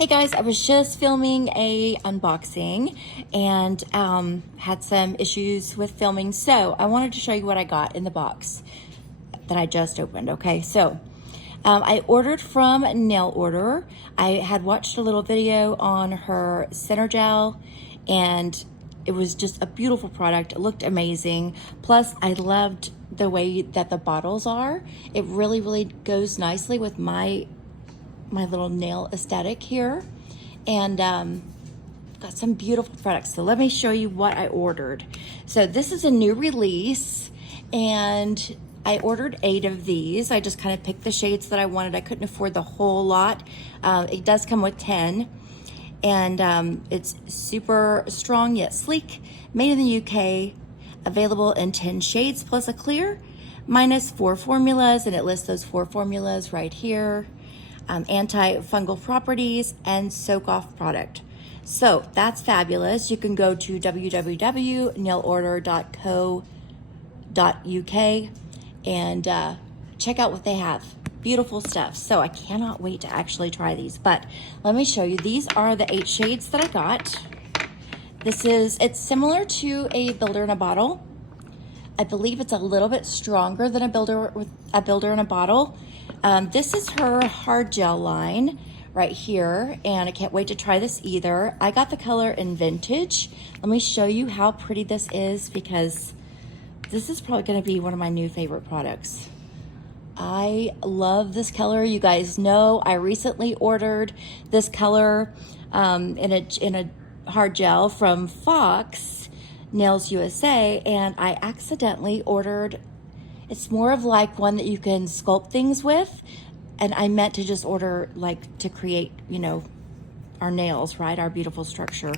Hey guys, I was just filming a unboxing and had some issues with filming, so I wanted to show you what I got in the box that I just opened. Okay, so I ordered from Nail Order. I had watched a little video on her Syner gel and it was just a beautiful product. It looked amazing. Plus I loved the way that the bottles are. It really goes nicely with my little nail aesthetic here, and got some beautiful products. So let me show you what I ordered. So this is a new release and I ordered 8 of these. I just kind of picked the shades that I wanted. I couldn't afford the whole lot. It does come with 10 and it's super strong yet sleek, made in the UK, available in 10 shades plus a clear, minus 4 formulas, and it lists those 4 formulas right here. Anti-fungal properties and soak off product. So that's fabulous. You can go to www.nailorder.co.uk and check out what they have. Beautiful stuff. So I cannot wait to actually try these, but let me show you. These are the 8 shades that I got. It's similar to a builder in a bottle. I believe it's a little bit stronger than a builder in a bottle. This is her hard gel line right here, and I can't wait to try this either. I got the color in Vintage. Let me show you how pretty this is, because this is probably going to be one of my new favorite products. I love this color. You guys know I recently ordered this color in a hard gel from Fox Nails USA, and I accidentally ordered, it's more of like one that you can sculpt things with, and I meant to just order like to create, you know, our nails, right? Our beautiful structure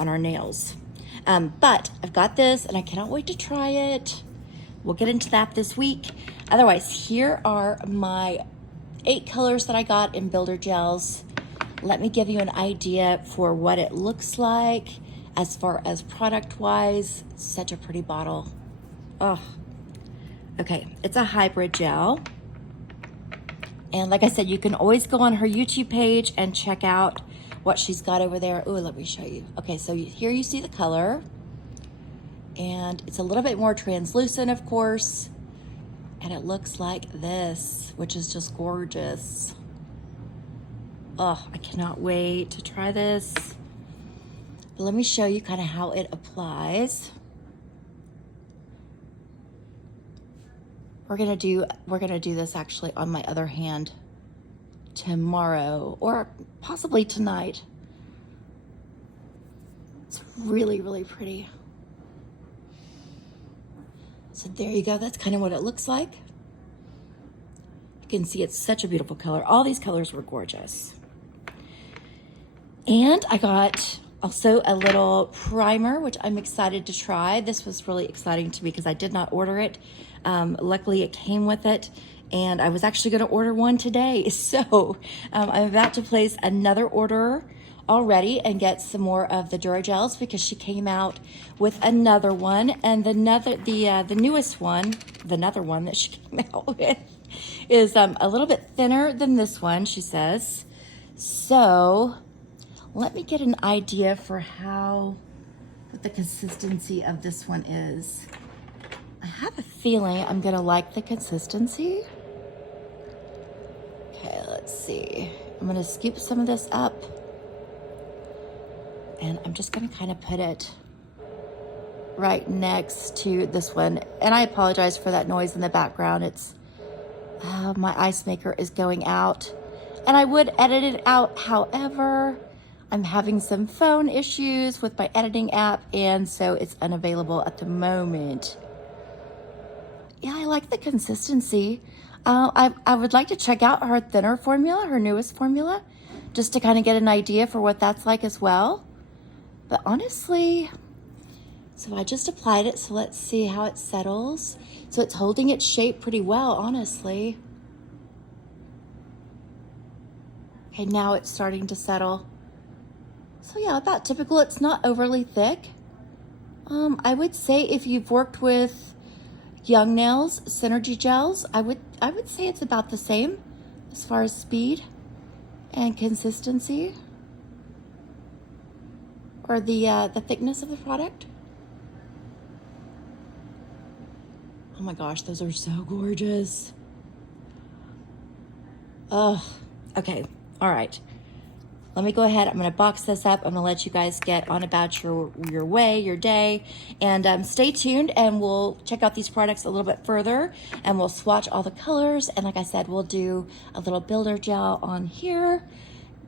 on our nails. But I've got this and I cannot wait to try it. We'll get into that this week. Otherwise, here are my 8 colors that I got in builder gels. Let me give you an idea for what it looks like as far as product wise. Such a pretty bottle. Oh, okay, it's a hybrid gel. And like I said, you can always go on her YouTube page and check out what she's got over there. Oh, let me show you. Okay, so here you see the color. And it's a little bit more translucent, of course. And it looks like this, which is just gorgeous. Oh, I cannot wait to try this. But let me show you kind of how it applies. We're gonna do this actually on my other hand tomorrow, or possibly tonight. It's really pretty. So there you go. That's kind of what it looks like. You can see it's such a beautiful color. All these colors were gorgeous. And I got also a little primer, which I'm excited to try. This was really exciting to me because I did not order it. Luckily it came with it, and I was actually going to order one today. So I'm about to place another order already and get some more of the Dura gels, because she came out with another one, and the newest one, another one that she came out with is a little bit thinner than this one, she says. So let me get an idea for what the consistency of this one is. I have a feeling I'm gonna like the consistency. Okay, let's see. I'm gonna scoop some of this up, and I'm just gonna kind of put it right next to this one. And I apologize for that noise in the background. It's my ice maker is going out, and I would edit it out. However, I'm having some phone issues with my editing app, and so it's unavailable at the moment. Yeah, I like the consistency. I would like to check out her thinner formula, her newest formula, just to kind of get an idea for what that's like as well. But honestly, so I just applied it, so let's see how it settles. So it's holding its shape pretty well, honestly. Okay, now it's starting to settle. So yeah, about typical. It's not overly thick. I would say if you've worked with Young Nails Synergy gels, I would say it's about the same as far as speed and consistency. or the thickness of the product. Oh my gosh, those are so gorgeous. Oh, okay. All right. Let me go ahead. I'm going to box this up. I'm going to let you guys get on about your way, your day. And stay tuned, and we'll check out these products a little bit further, and we'll swatch all the colors. And like I said, we'll do a little builder gel on here.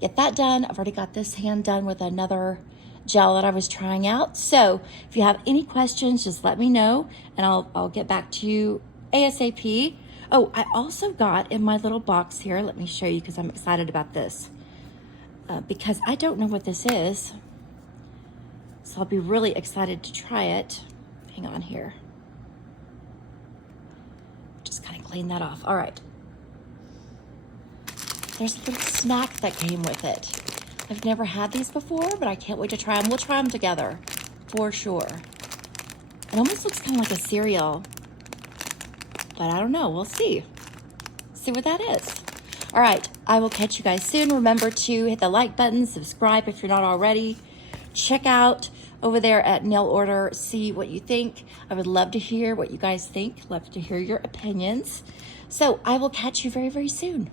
Get that done. I've already got this hand done with another gel that I was trying out. So if you have any questions, just let me know, and I'll get back to you ASAP. Oh, I also got in my little box here, let me show you because I'm excited about this. Because I don't know what this is. So I'll be really excited to try it. Hang on here. Just kind of clean that off. All right. There's a little snack that came with it. I've never had these before, but I can't wait to try them. We'll try them together for sure. It almost looks kind of like a cereal, but I don't know. We'll see. See what that is. All right, I will catch you guys soon. Remember to hit the like button, subscribe if you're not already. Check out over there at Nail Order, see what you think. I would love to hear what you guys think. Love to hear your opinions. So I will catch you very, very soon.